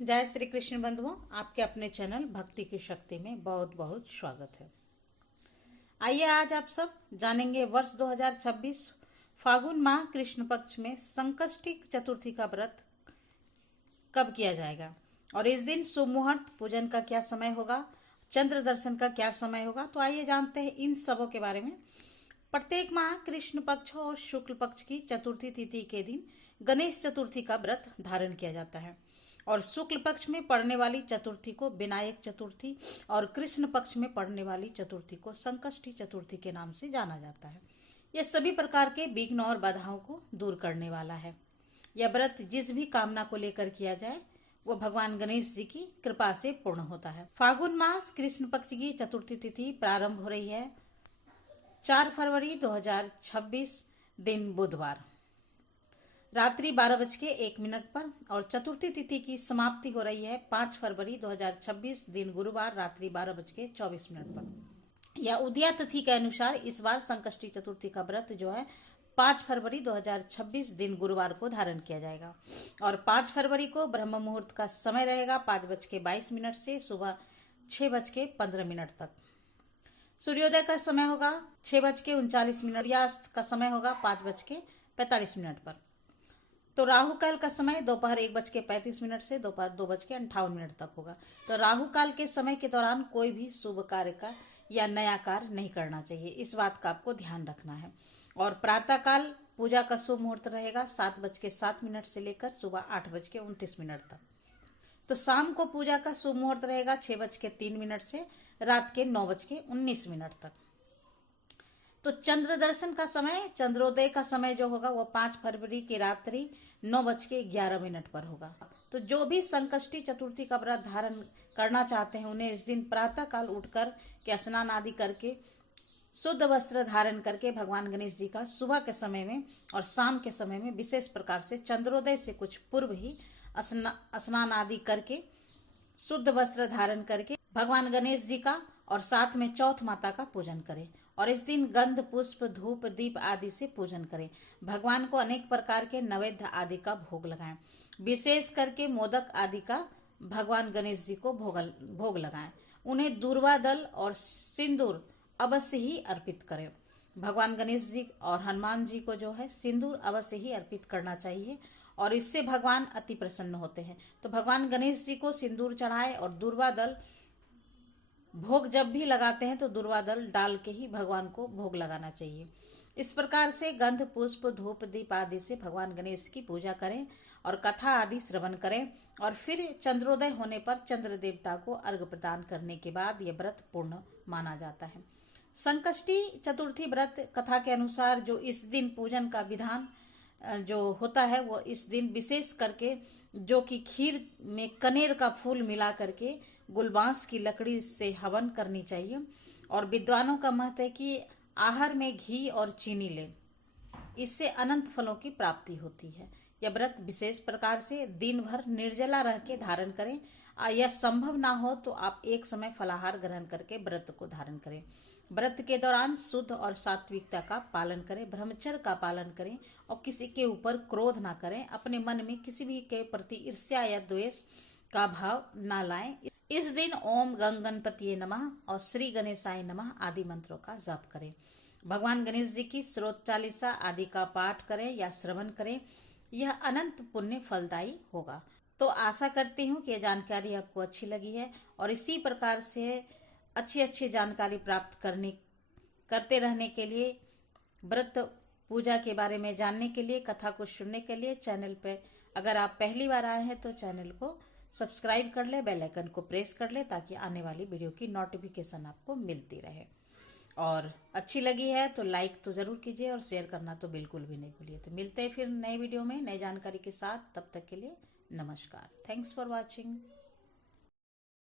जय श्री कृष्ण बंधुओं, आपके अपने चैनल भक्ति की शक्ति में बहुत बहुत स्वागत है। आइए आज आप सब जानेंगे वर्ष 2026 फागुन माह कृष्ण पक्ष में संकष्टी चतुर्थी का व्रत कब किया जाएगा और इस दिन शुभ मुहूर्त पूजन का क्या समय होगा, चंद्र दर्शन का क्या समय होगा। तो आइए जानते हैं इन सबों के बारे में। प्रत्येक माह कृष्ण पक्ष और शुक्ल पक्ष की चतुर्थी तिथि के दिन गणेश चतुर्थी का व्रत धारण किया जाता है और शुक्ल पक्ष में पड़ने वाली चतुर्थी को विनायक चतुर्थी और कृष्ण पक्ष में पड़ने वाली चतुर्थी को संकष्टी चतुर्थी के नाम से जाना जाता है। यह सभी प्रकार के विघ्न और बाधाओं को दूर करने वाला है। यह व्रत जिस भी कामना को लेकर किया जाए वो भगवान गणेश जी की कृपा से पूर्ण होता है। फागुन मास कृष्ण पक्ष की चतुर्थी तिथि प्रारंभ हो रही है 4 फरवरी 2026 दिन बुधवार रात्रि 12:01 पर और चतुर्थी तिथि की समाप्ति हो रही है 5 फरवरी 2026 दिन गुरुवार रात्रि 12:24 पर। या उदया तिथि के अनुसार इस बार संकष्टी चतुर्थी का व्रत जो है 5 फरवरी 2026 दिन गुरुवार को धारण किया जाएगा और 5 फरवरी को ब्रह्म मुहूर्त का समय रहेगा 5:22 से सुबह 6:15 तक। सूर्योदय का समय होगा 6:39, यास्त का समय होगा 5:45 पर। तो राहु काल का समय दोपहर 1:35 से दोपहर 2:58 तक होगा। तो राहु काल के समय के दौरान कोई भी शुभ कार्य का या नया कार्य नहीं करना चाहिए, इस बात का आपको ध्यान रखना है। और प्रातः काल पूजा का शुभ मुहूर्त रहेगा 7:07 से लेकर सुबह 8:29 तक। तो शाम को पूजा का शुभ मुहूर्त रहेगा 6:03 से रात के 9:19 तक। तो चंद्र दर्शन का समय, चंद्रोदय का समय जो होगा वो 5 फरवरी की रात्रि 9:11 पर होगा। तो जो भी संकष्टी चतुर्थी का व्रत धारण करना चाहते हैं उन्हें इस दिन प्रातः काल उठकर के स्नान आदि करके शुद्ध वस्त्र धारण करके भगवान गणेश जी का सुबह के समय में और शाम के समय में विशेष प्रकार से चंद्रोदय से कुछ पूर्व ही स्नान आदि करके शुद्ध वस्त्र धारण करके भगवान गणेश जी का और साथ में चौथ माता का पूजन करें और इस दिन गंध पुष्प धूप दीप आदि से पूजन करें। भगवान को अनेक प्रकार के नैवेद्य आदि का भोग लगाएं, विशेष करके मोदक आदि का भगवान गणेश जी को भोग लगाएं। उन्हें दूर्वा दल और सिंदूर अवश्य ही अर्पित करें। भगवान गणेश जी और हनुमान जी को जो है सिंदूर अवश्य ही अर्पित करना चाहिए और इससे भगवान अति प्रसन्न होते हैं। तो भगवान गणेश जी को सिंदूर चढ़ाए और दूर्वा दल भोग जब भी लगाते हैं तो दूर्वा दल डाल के ही भगवान को भोग लगाना चाहिए। इस प्रकार से गंध पुष्प धूप दीप आदि से भगवान गणेश की पूजा करें और कथा आदि श्रवण करें और फिर चंद्रोदय होने पर चंद्र देवता को अर्घ्य प्रदान करने के बाद यह व्रत पूर्ण माना जाता है। संकष्टी चतुर्थी व्रत कथा के अनुसार जो इस दिन पूजन का विधान जो होता है वो इस दिन विशेष करके जो कि खीर में कनेर का फूल मिला करके गुलबांस की लकड़ी से हवन करनी चाहिए। और विद्वानों का मत है कि आहार में घी और चीनी लें, इससे अनंत फलों की प्राप्ति होती है। यह व्रत विशेष प्रकार से दिन भर निर्जला रह के धारण करें। यह संभव ना हो तो आप एक समय फलाहार ग्रहण करके व्रत को धारण करें। व्रत के दौरान शुद्ध और सात्विकता का पालन करें, ब्रह्मचर्य का पालन करें और किसी के ऊपर क्रोध ना करें। अपने मन में किसी भी के प्रति ईर्ष्या या द्वेष का भाव ना लाएं। इस दिन ओम गंग गणपतिये नमः और श्री गणेशाय नमः आदि मंत्रों का जाप करें। भगवान गणेश जी की स्रोत चालीसा आदि का पाठ करें या श्रवण करें। यह अनंत पुण्य फलदायी होगा। तो आशा करती हूँ कि यह जानकारी आपको अच्छी लगी है और इसी प्रकार से अच्छी जानकारी प्राप्त करते रहने के लिए, व्रत पूजा के बारे में जानने के लिए, कथा को सुनने के लिए चैनल पे अगर आप पहली बार आए हैं तो चैनल को सब्सक्राइब कर ले, बेल आइकन को प्रेस कर ले ताकि आने वाली वीडियो की नोटिफिकेशन आपको मिलती रहे। और अच्छी लगी है तो लाइक तो ज़रूर कीजिए और शेयर करना तो बिल्कुल भी नहीं भूलिए। तो मिलते हैं फिर नए वीडियो में नई जानकारी के साथ। तब तक के लिए नमस्कार। Thanks for watching.